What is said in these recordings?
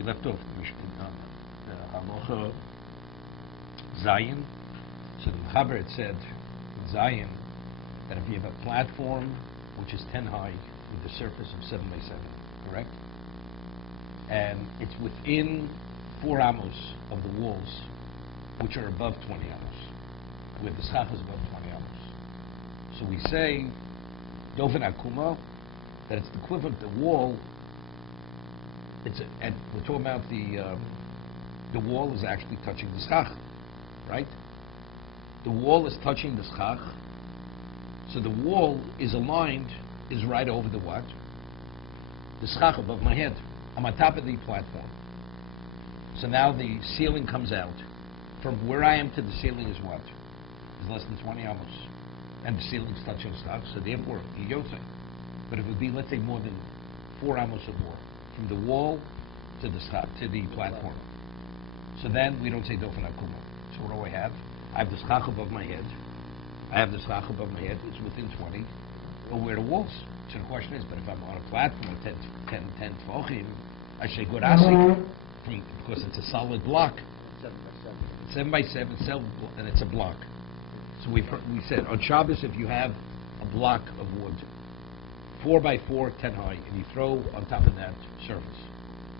we left off the halacha Zion. So the Mechaber had said in Zion that if you have a platform which is 10 high with a surface of 7 by 7, correct? And it's within 4 amos of the walls, which are above 20 amos, where the schach is above 20 amos. So we say, Dofen Akuma, that it's the equivalent of the wall. And we're talking about the wall is actually touching the schach, right? The wall is touching the schach, so the wall is aligned, is right over the what? The schach above my head. I'm on top of the platform. So now the ceiling comes out. From where I am to the ceiling is what? Is less than 20 amos. And the ceiling's touching the schach, so therefore, yotze. But if it would be, let's say, more than 4 amos or more, from the wall to the schach, to the platform. So then we don't say dofen akuma. So what do I have? I have the schach above my head. It's within 20. But where are the walls? So the question is, but if I'm on a platform of 10 tefachim, I say gorasik, because it's a solid block. 7 by 7, and it's a block. So we said on Shabbos, if you have a block of wood, 4 by 4, 10 high, and you throw on top of that surface,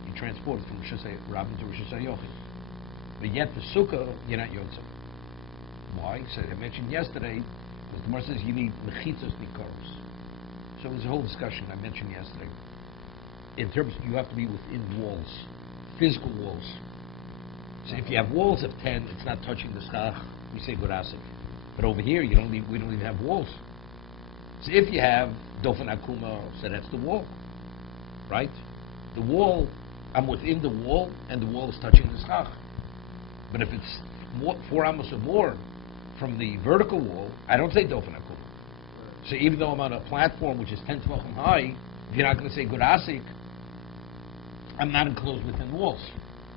you transport it from Rosh Hashanah to Rosh Hashanah. But yet the sukkah, you're not yotzei. Why? So I mentioned yesterday, the Gemara says you need mechitzos nikoros. So there's a whole discussion I mentioned yesterday. In terms, you have to be within walls, physical walls. So if you have walls of 10, it's not touching the schach. We say gorasik. But over here, we don't even have walls. So if you have dofen akuma, so that's the wall, right? The wall, I'm within the wall, and the wall is touching the schach. But if it's 4 amos or more from the vertical wall, I don't say dofen akuma. So even though I'm on a platform which is 10 tvachim high, if you're not going to say gorasik, I'm not enclosed within walls,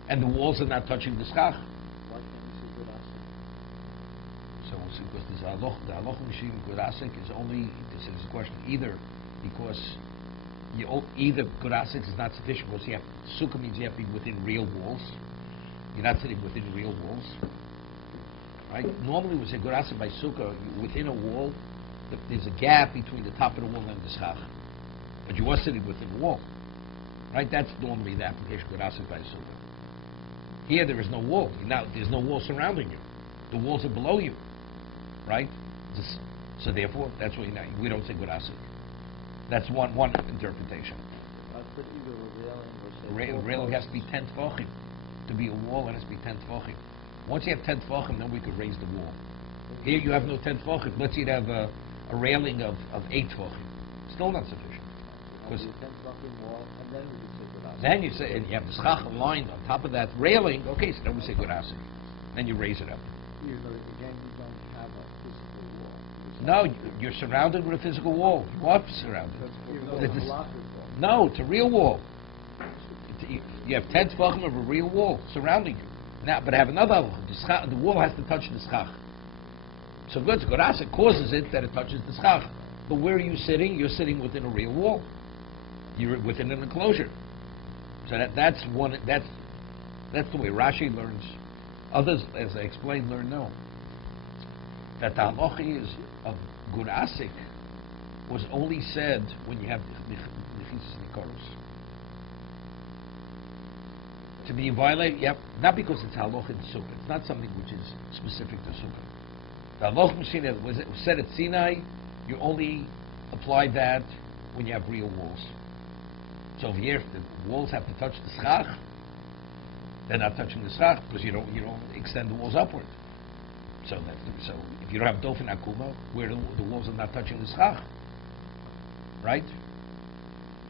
and the walls are not touching the schach. Why can't you say gorasik? So because the halacha mishim gorasik is only, this is a question, either because either gorasik is not sufficient because sukkah means you have to be within real walls. You're not sitting within real walls, right? Normally we say gorasik by sukkah, within a wall, there's a gap between the top of the wall and the schach, but you are sitting within the wall, right? That's normally the application of gorasik by sukkah. Here there is no wall. There's no wall surrounding you. The walls are below you, right? So therefore, that's why we don't say gorasik. That's one interpretation. A railing has to be 10 tefachim. To be a wall, it has to be 10 tefachim. Once you have 10 tefachim, then we could raise the wall. Here you have no 10 tefachim. Let's say you have a railing of 8 tefachim. Still not sufficient. Because 10 tefachim wall, and then we would say gorasik. Then you say, and you have the schach aligned on top of that railing. Okay, so then we say gorasik. Then you raise it up. Even though again you don't have a physical wall. No, you're surrounded with a physical wall. You are surrounded. No, it's a real wall. You have 10 tefachim of a real wall surrounding you. Now, but I have another halacha. The wall has to touch the schach. So good, gorasik causes it that it touches the schach. But where are you sitting? You're sitting within a real wall. You're within an enclosure. So that's the way Rashi learns. Others, as I explained, learn no. That the halacha is of gorasik was only said when you have the nikoros. To be violated, not because it's halacha in sukkah. It's not something which is specific to sukkah. The halacha machine was said at Sinai. You only apply that when you have real walls. So over here, if the walls have to touch the schach, they're not touching the schach because you don't extend the walls upward. So if you don't have dofen akuma, where the walls are not touching the schach, right?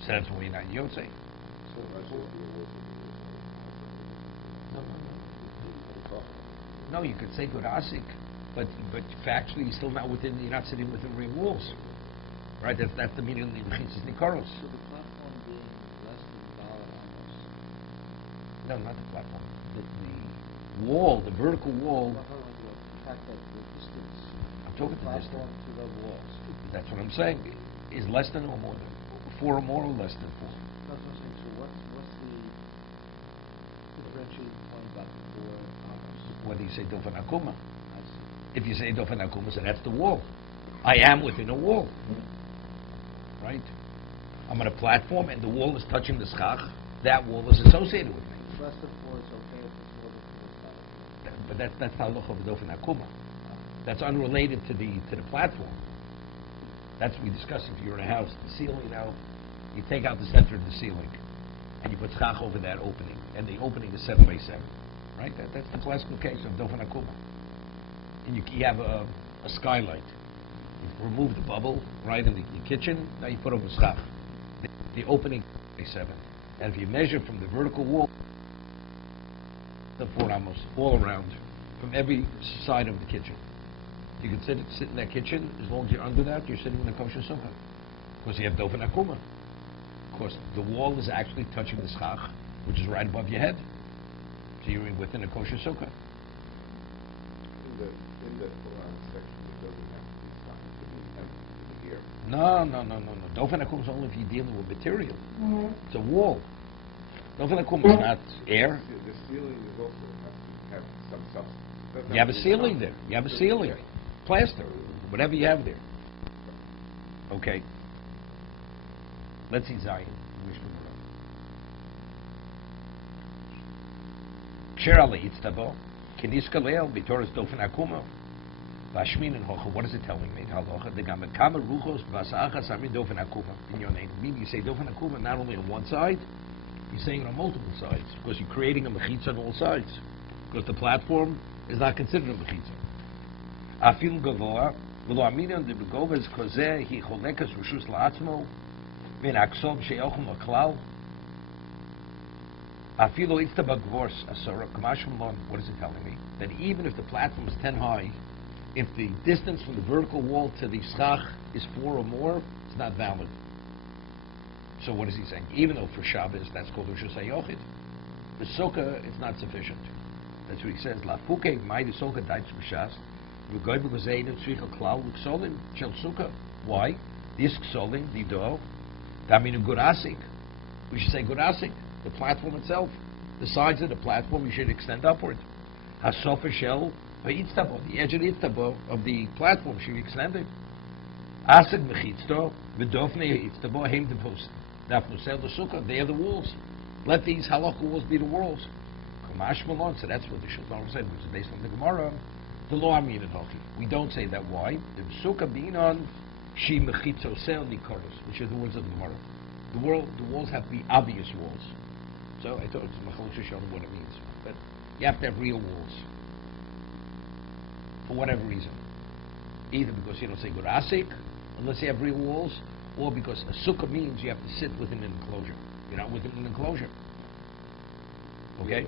So that's why you're not yotzei. No, you could say gorasik, but factually you're still not within. You're not sitting within real walls, right? That's the meaning of the mechitzos nikoros. So the platform being less than $1 No, not the platform. The wall, the vertical wall. The fact that the distance. I'm talking the to distance. platform to the walls. That's what I'm saying. Is less than or more than 4 or more or less than 4. That's what I'm saying. So what's the whether you say Dofen Akuma. I see. If you say Dofen Akuma, so that's the wall. I am within a wall. Right? I'm on a platform and the wall is touching the schach. That wall is associated with me. Less than 4 is okay if it's more than 4 is But that's the halacha of Dofen Akuma. That's unrelated to the platform. That's what we discussed. If you're in a house, the ceiling now, you take out the center of the ceiling and you put schach over that opening, and the opening is 7 by 7. Right? That's the classical case of Dofen Akuma. And you have a skylight. You remove the bubble, right, in the kitchen, now you put over schach. The opening is 7. And if you measure from the vertical wall, the 4 amos, all around, from every side of the kitchen. You can sit in that kitchen, as long as you're under that, you're sitting in a kosher sukkah. Because you have Dofen Akuma. Of course, the wall is actually touching the schach, which is right above your head. So you're within a kosher sukkah. In the Quran section, it doesn't have to be something to be empty to the ear. No. Dofen Akuma is only if you're dealing with material. It's a wall. Dofen Akuma is not air. The ceiling is also has to have some substance. You have a ceiling there. You have a ceiling. Plaster, whatever you have there. Okay. Let's see Zion. Ksher ali itztabo, kiniska leel, bitoras dofen akuma, vashmin and hocha. What is it telling me? Halacha, the gamet kama ruchos, vasa'achas amin dofen akuma. In your name. Meaning you say dofen akuma not only on one side, you're saying it on multiple sides. Because you're creating a mechitza on all sides. Because the platform is not considered a mechitza. Afil gavoa, v'lo aminan de begovas kozeh hi cholekas rishus la'atzmo, min aksov she'ochum l'klal. Afilo itztaba gvors asora, kamashim lon. What is it telling me? That even if the platform is 10 high, if the distance from the vertical wall to the schach is 4 or more, it's not valid. So what is he saying? Even though for Shabbos that's called Rishus HaYochid, the sukkah is not sufficient. That's what he says. La fuke mai the sukkah daitz b'shas. You go because they don't speak a cloud with solim shel sukkah. Why? This solim dido daminu gurasik. We should say gurasik. The platform itself, the sides of the platform, you should extend upward. Hasofa shel v'yitztabo. The edge of the yitztabo of the platform should be extended. Asik mechitzto v'dofnei yitztabo heim the post. Dafnusel the sukkah. They are the walls. Let these halakha walls be the walls. Kamash malon. So that's what the Shulchan said, which is based on the Gemara. The law amin and hochi. We don't say that. Why? The sukkah being on she mechitzosel nikoros, which are the words of the Gemara. The walls have to be obvious walls. So I thought it's machlokes Rishonim what it means, but you have to have real walls for whatever reason. Either because you don't say gurasik, unless you have real walls, or because a sukkah means you have to sit within an enclosure. You're not within an enclosure. Okay?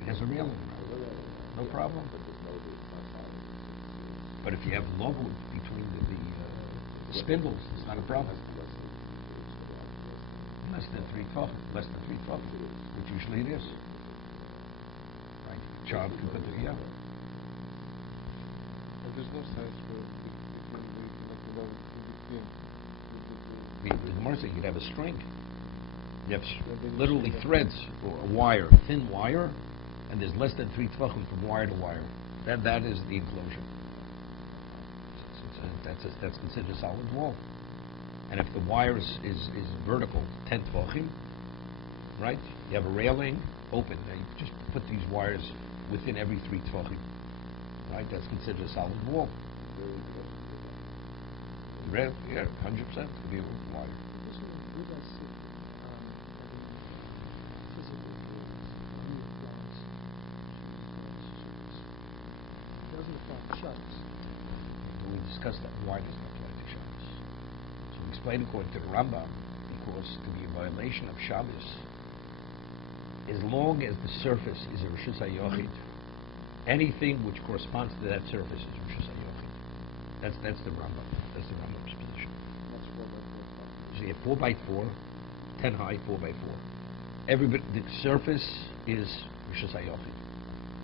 It has a real no problem. But if you have logwood between the spindles, it's not a problem. Less than 3 tefachim, which usually it is. Right? Child can put the yeah. But there's no sense for between The Gemara says you'd have a string. You have literally threads or a wire, thin wire, and there's less than 3 tefachim from wire to wire. That is the enclosure. That's considered a solid wall. And if the wire is vertical, 10 tefachim, right? You have a railing open. Now you just put these wires within every 3 tefachim, right? That's considered a solid wall. Yeah, 100% could be a wire. We discussed that. Why does it apply to Shabbos? So we explained according to the Rambam, because to be a violation of Shabbos, as long as the surface is a Rishus HaYochid, anything which corresponds to that surface is Rishus HaYochid. That's the Rambam. That's the Rambam's position. So you have 4 by 4, 10 high, 4 by 4. The surface is Rishus HaYochid.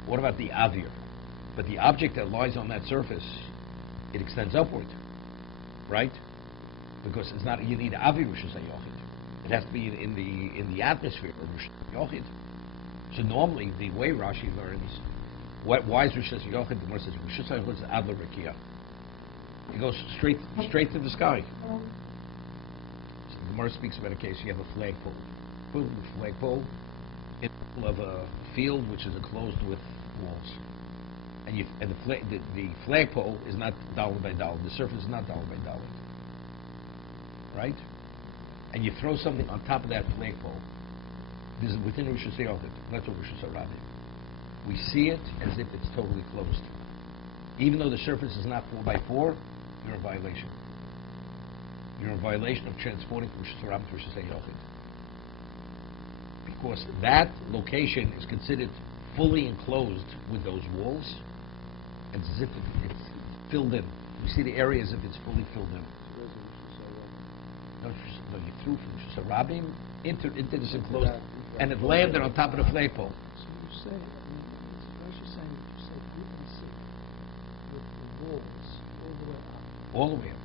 What about the avir? But the object that lies on that surface, it extends upward, right? Because it's not. You need avir Rishus HaYochid. It has to be in the atmosphere of Rishus HaYochid. So normally, the way Rashi learns, why is Rosh Hashanah? The Gemara says Rosh Hashanah is Adler Rekia. It goes straight to the sky. So the Gemara speaks about a case. You have a flagpole. Flagpole in the middle of a field which is enclosed with walls, and the flagpole is not dollar by dollar. The surface is not dollar by dollar, right? And you throw something on top of that flagpole. This is within Rosh Hashanah. That's what Rosh Hashanah. We see it as if it's totally closed, even though the surface is not 4x4. You're in violation. You're in violation of transporting from Rosh Hashanah to Rosh Hashanah. Because that location is considered fully enclosed with those walls, and it's as if it's filled in. You see the area as if it's fully filled in. No, you threw from Sarabim into this enclosed, and it landed on top of the flagpole. So you say, Rashi's saying that you say you can see with the walls all the way up. All the way up.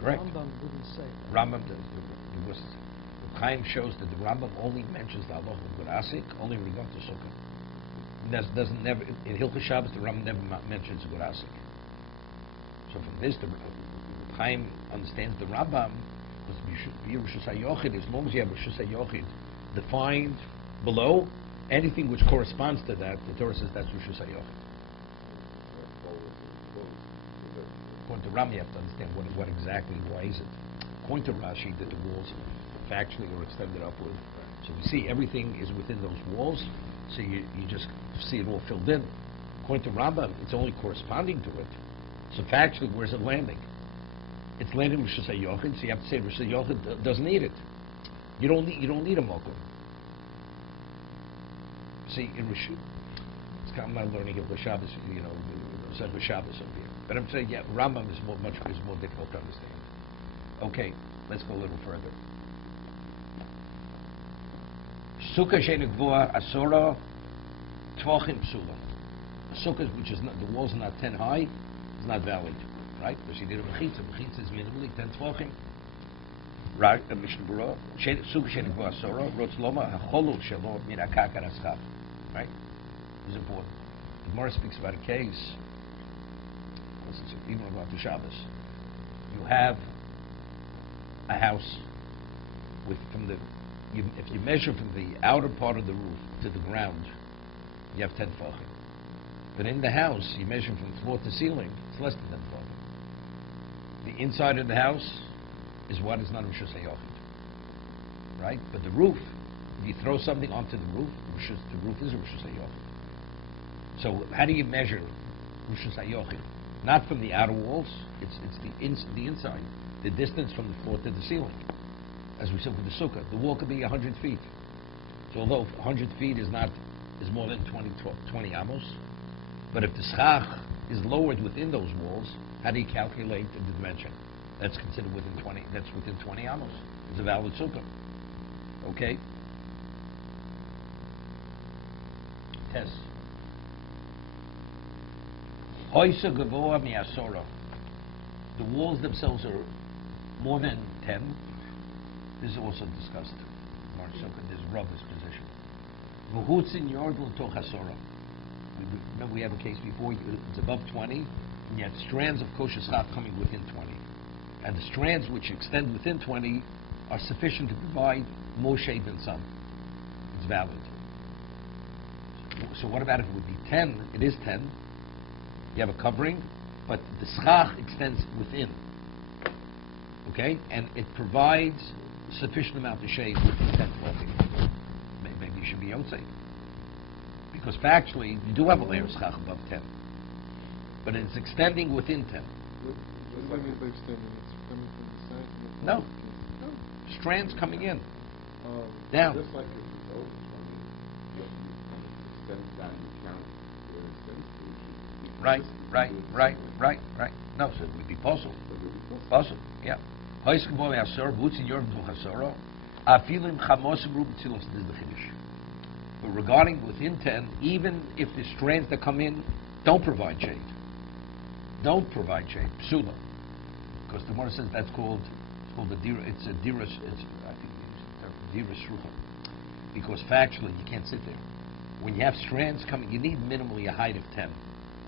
Correct. Rambam wouldn't say that. Rambam, the Chaim shows that the Rambam only mentions the halacha of Gurasik only in regard to Sukkah. Doesn't never in Hilchos Shabbos the Rambam never mentions Gurasik. So from this, the Chaim understands the Rambam because Rosh Hashanah, as long as you have Rosh Hashanah defined below, anything which corresponds to that, the Torah says that's Rosh Hashanah. According to Rambam, you have to understand what exactly, why is it? According to Rashi, that the walls factually are extended upward. So we see everything is within those walls, so you just see it all filled in. According to Rambam, it's only corresponding to it. So factually, where's it landing? It's landing with Rosh Hashanah, so you have to say Rosh Hashanah doesn't need it. You don't need a mokum. See, in Rosh, I'm not learning Hilchos Shabbos, Saragossa Shabbos over here. But I'm saying, yeah, Rambam is more difficult to understand. Okay, let's go a little further. Sukkah she'nekvua asora tvachim psula. A sukkah which is not, the walls are not 10 high, is not valid, right? Because you did a mechitza. Mechitza is minimally 10 tvachim. Right? Mishna Berura Sukkah she'nekvua asora rotz loma hacholul shelo min hakakar aschaf. Right? This is important. The Gemara speaks about a case. Even about the Shabbos, you have a house with if you measure from the outer part of the roof to the ground, you have 10 tefachim. But in the house, you measure from floor to ceiling, it's less than 10 tefachim. The inside of the house is what is not Rosh Hashanah, right? But the roof, if you throw something onto the roof, the roof is Rosh Hashanah. So how do you measure Rosh Hashanah? Not from the outer walls, it's the inside, the distance from the floor to the ceiling. As we said with the sukkah, the wall could be 100 feet. So although 100 feet is more than 20 amos, but if the schach is lowered within those walls, how do you calculate the dimension? That's considered within 20. That's within 20 amos. It's a valid sukkah. Okay. Test. Hoysa gavoa miasora. The walls themselves are more than 10. This is also discussed. There's Rabbi's position. V'hutzin yordel toch hasora. Remember we have a case before. It's above 20, and yet strands of kosher schach coming within 20, and the strands which extend within 20 are sufficient to provide more shade than some. It's valid. So what about if it would be 10? It is 10. You have a covering, but the schach extends within. Okay? And it provides sufficient amount of shade within 10 tefachim. Maybe you should be outside. Because factually, you do have a layer of schach above 10. But it's extending within 10. What do you mean by extending? It's coming from the side? No. Strands coming in. Down. Down. Just like if it's over 20, you extend down, you count where it extends to. Right. No, so it would be possible. Possible, yeah. But regarding within 10, even if the strands that come in don't provide shade. Psula. Because the Gemara says it's called a dira, it's a dira, I think it's a dira shrucha. because factually you can't sit there. When you have strands coming, you need minimally a height of 10.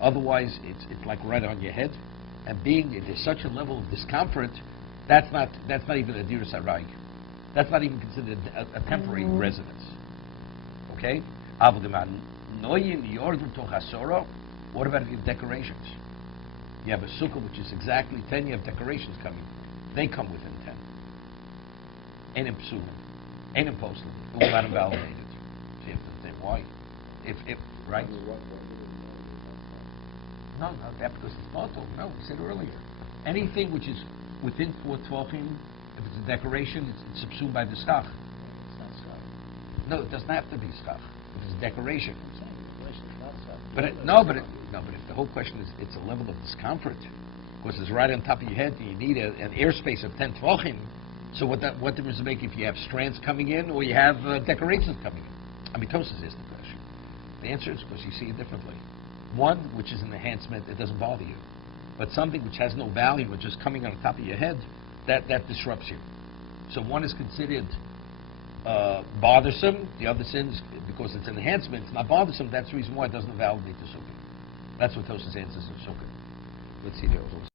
Otherwise, it's like right on your head. And there's such a level of discomfort, that's not even a dirus harai. That's not even considered a temporary residence. Okay? What about if you have decorations? You have a sukkah which is exactly 10, you have decorations coming. They come within 10. Ain't psulim. Ain't posted. It will not invalidate it. So you have to understand why. If right? No, that because it's mortal. No, we said earlier. Anything which is within 4 tvachim, if it's a decoration, it's subsumed by the schach. It's not schach. No, it doesn't have to be schach. If it's a decoration. I'm saying the decoration is not schach. But if the whole question is, it's a level of discomfort, because it's right on top of your head, and you need an airspace of 10 tvachim. So what difference does it make if you have strands coming in or you have decorations coming in? I mean, Tosas is the question. The answer is because you see it differently. One, which is an enhancement, it doesn't bother you. But something which has no value, which is coming on the top of your head, that disrupts you. So one is considered bothersome. The other sin is because it's an enhancement, it's not bothersome. That's the reason why it doesn't validate the sukkah. That's what Tosas answers in sukkah. Let's see the